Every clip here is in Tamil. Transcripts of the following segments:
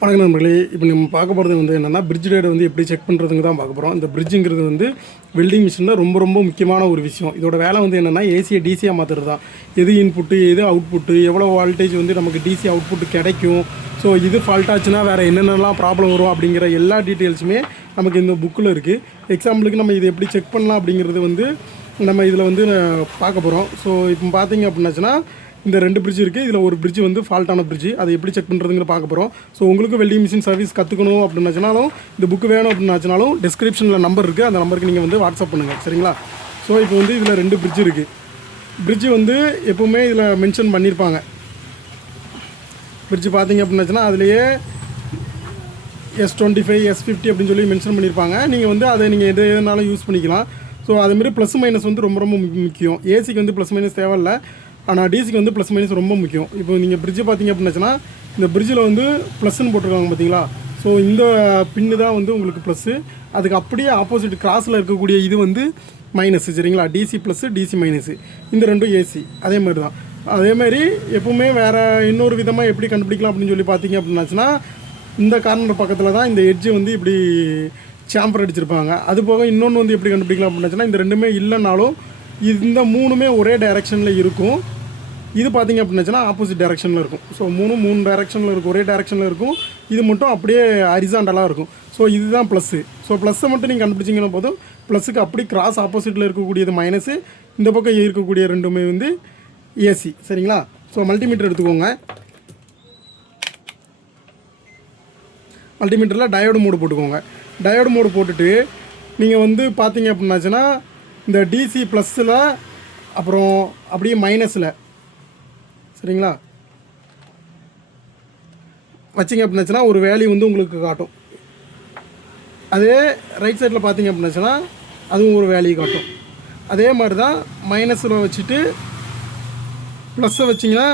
வணக்கம் நண்பர்களே. இப்போ நம்ம பார்க்க போகிறது வந்து என்னென்னா பிரிட்ஜ் டயரை வந்து எப்படி செக் பண்ணுறதுங்க தான் பார்க்க போகிறோம். இந்த பிரிட்ஜுங்கிறது வந்து வெல்டிங் மிஷினில் ரொம்ப முக்கியமான ஒரு விஷயம். இதோட வேலை வந்து என்னென்னா ஏசியை டிசியாக மாற்றுறது தான். எது இன்புட்டு எது அவுட்புட்டு, எவ்வளோ வால்டேஜ் வந்து நமக்கு டிசி அவுட்புட்டு கிடைக்கும், ஸோ இது ஃபால்ட் ஆச்சுன்னா வேறு என்னென்னலாம் ப்ராப்ளம் வரும் அப்படிங்கிற எல்லா டீட்டெயில்ஸுமே நமக்கு இந்த புக்கில் இருக்குது. எக்ஸாம்பிளுக்கு நம்ம இதை எப்படி செக் பண்ணலாம் அப்படிங்கிறது வந்து நம்ம இதில் வந்து பார்க்க போகிறோம். ஸோ இப்போ பார்த்தீங்க அப்படின்னாச்சுன்னா இந்த ரெண்டு பிரிட்ஜ் இருக்குது. இதில் ஒரு பிரிட்ஜ் வந்து ஃபால்ட்டான பிரிட்ஜ். அதை எப்படி செக் பண்ணுறதுங்கிற பார்க்க போகிறோம். ஸோ உங்களுக்கு வெல்டிங் மிஷின் சர்வீஸ் கற்றுக்கணும் அப்படின்னாச்சுனாலும் இந்த புக்கு வேணும் அப்படின்னாச்சுனாலும் டிஸ்கிரிப்ஷனில் நம்பர் இருக்குது. அந்த நம்பருக்கு நீங்கள் வந்து வாட்ஸ்அப் பண்ணுங்கள், சரிங்களா? ஸோ இப்போ வந்து இதில் ரெண்டு பிரிட்ஜ் இருக்குது. பிரிட்ஜ் வந்து எப்போவுமே இதில் மென்ஷன் பண்ணியிருப்பாங்க. பிரிட்ஜ் பார்த்தீங்க அப்படின்னாச்சுன்னா அதுலேயே S25 S50 அப்படின்னு சொல்லி மென்ஷன் பண்ணியிருப்பாங்க. நீங்கள் வந்து அதை நீங்கள் எதுனாலும் யூஸ் பண்ணிக்கலாம். ஸோ அதுமாரி ப்ளஸ் மைனஸ் வந்து ரொம்ப முக்கியம். ஏசிக்கு வந்து ப்ளஸ் மைனஸ் தேவையில்லை, ஆனால் டிசிக்கு வந்து ப்ளஸ் மைனஸ் ரொம்ப முக்கியம். இப்போ நீங்கள் பிரிட்ஜு பார்த்தீங்க அப்படின்னாச்சுன்னா இந்த பிரிட்ஜில் வந்து ப்ளஸ்ன்னு போட்டிருக்காங்க பார்த்தீங்களா? ஸோ இந்த பின்னு தான் வந்து உங்களுக்கு ப்ளஸ்ஸு. அதுக்கு அப்படியே ஆப்போசிட் கிராஸில் இருக்கக்கூடிய இது வந்து மைனஸு, சரிங்களா? டிசி ப்ளஸ்ஸு டிசி மைனஸு, இந்த ரெண்டும் ஏசி. அதே மாதிரி தான். அதேமாதிரி எப்போவுமே வேறு இன்னொரு விதமாக எப்படி கண்டுபிடிக்கலாம் அப்படின்னு சொல்லி பார்த்தீங்க அப்படின்னாச்சுன்னா இந்த கார்னர் பக்கத்தில் தான் இந்த எட்ஜு வந்து இப்படி சாம்பர் அடிச்சிருப்பாங்க. அது போக இன்னொன்று வந்து எப்படி கண்டுபிடிக்கலாம் அப்படின்னாச்சுன்னா இந்த ரெண்டுமே இல்லைனாலும் இந்த மூணுமே ஒரே டைரெக்ஷனில் இருக்கும். இது பார்த்திங்க அப்படின்னாச்சுன்னா ஆப்போசிட் டைரெக்ஷனில் இருக்கும். ஸோ மூணு டைரெக்ஷனில் இருக்கும், ஒரே டைரெக்ஷனில் இருக்கும். இது மட்டும் அப்படியே ஹரிசாண்டலாக இருக்கும். ஸோ இதுதான் ப்ளஸ்ஸு. ஸோ ப்ளஸ்ஸை மட்டும் நீங்கள் கண்டுபிடிச்சிங்கன்னா போதும். ப்ளஸ்ஸுக்கு அப்படி கிராஸ் ஆப்போசிட்டில் இருக்கக்கூடியது மைனஸு, இந்த பக்கம் இருக்கக்கூடிய ரெண்டுமே வந்து ஏசி, சரிங்களா? ஸோ மல்டிமீட்டர் எடுத்துக்கோங்க. மல்டிமீட்டரில் டயோடு மோடு போட்டுக்கோங்க. டயோடு மோடு போட்டுட்டு நீங்கள் வந்து பார்த்தீங்க அப்படின்னாச்சுன்னா இந்த டிசி ப்ளஸ்ஸில் அப்புறம் அப்படியே மைனஸில், சரிங்களா, வச்சிங்க அப்படின்னாச்சுன்னா ஒரு வேல்யூ வந்து உங்களுக்கு காட்டும். அதே ரைட் சைடில் பார்த்தீங்க அப்படின்னாச்சுன்னா அதுவும் ஒரு வேல்யூ காட்டும். அதே மாதிரி தான் மைனஸில் வச்சுட்டு ப்ளஸ்ஸை வச்சிங்கன்னா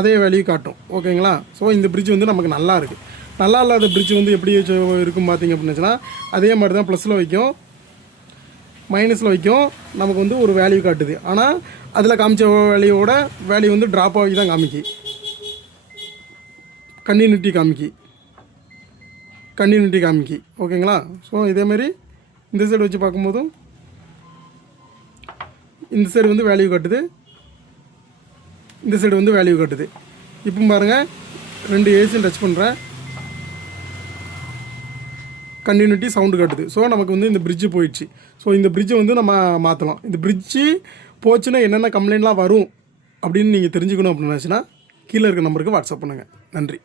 அதே வேல்யூ காட்டும், ஓகேங்களா? ஸோ இந்த பிரிட்ஜ் வந்து நமக்கு நல்லா இருக்குது. நல்லா இல்லாத பிரிட்ஜ் வந்து எப்படி இருக்கும் பார்த்தீங்க அப்படின்னாச்சுன்னா அதே மாதிரி தான் ப்ளஸில் வைக்கும், மைனஸில் வைக்கும், நமக்கு வந்து ஒரு வேல்யூ காட்டுது. ஆனால் அதில் காமிச்ச வேல்யூவோட வேல்யூ வந்து ட்ராப் ஆகி தான் கண்டினியூட்டி காமிக்கி, ஓகேங்களா? ஸோ இதேமாரி இந்த சைடு வச்சு பார்க்கும்போதும் இந்த சைடு வந்து வேல்யூ காட்டுது, இந்த சைடு வந்து வேல்யூ காட்டுது. இப்போ பாருங்கள், ரெண்டு ஏசியும் டச் பண்ணுறேன், கண்டினியூட்டி சவுண்டு காட்டுது. ஸோ நமக்கு வந்து இந்த பிரிட்ஜு போயிடுச்சு. ஸோ இந்த பிரிட்ஜை வந்து நம்ம மாற்றலாம். இந்த பிரிட்ஜு போச்சுன்னா என்னென்ன கம்ப்ளைண்ட்லாம் வரும் அப்படின்னு நீங்கள் தெரிஞ்சுக்கணும் அப்படின்னாச்சுன்னா கீழே இருக்க நம்பருக்கு வாட்ஸ்அப் பண்ணுங்கள். நன்றி.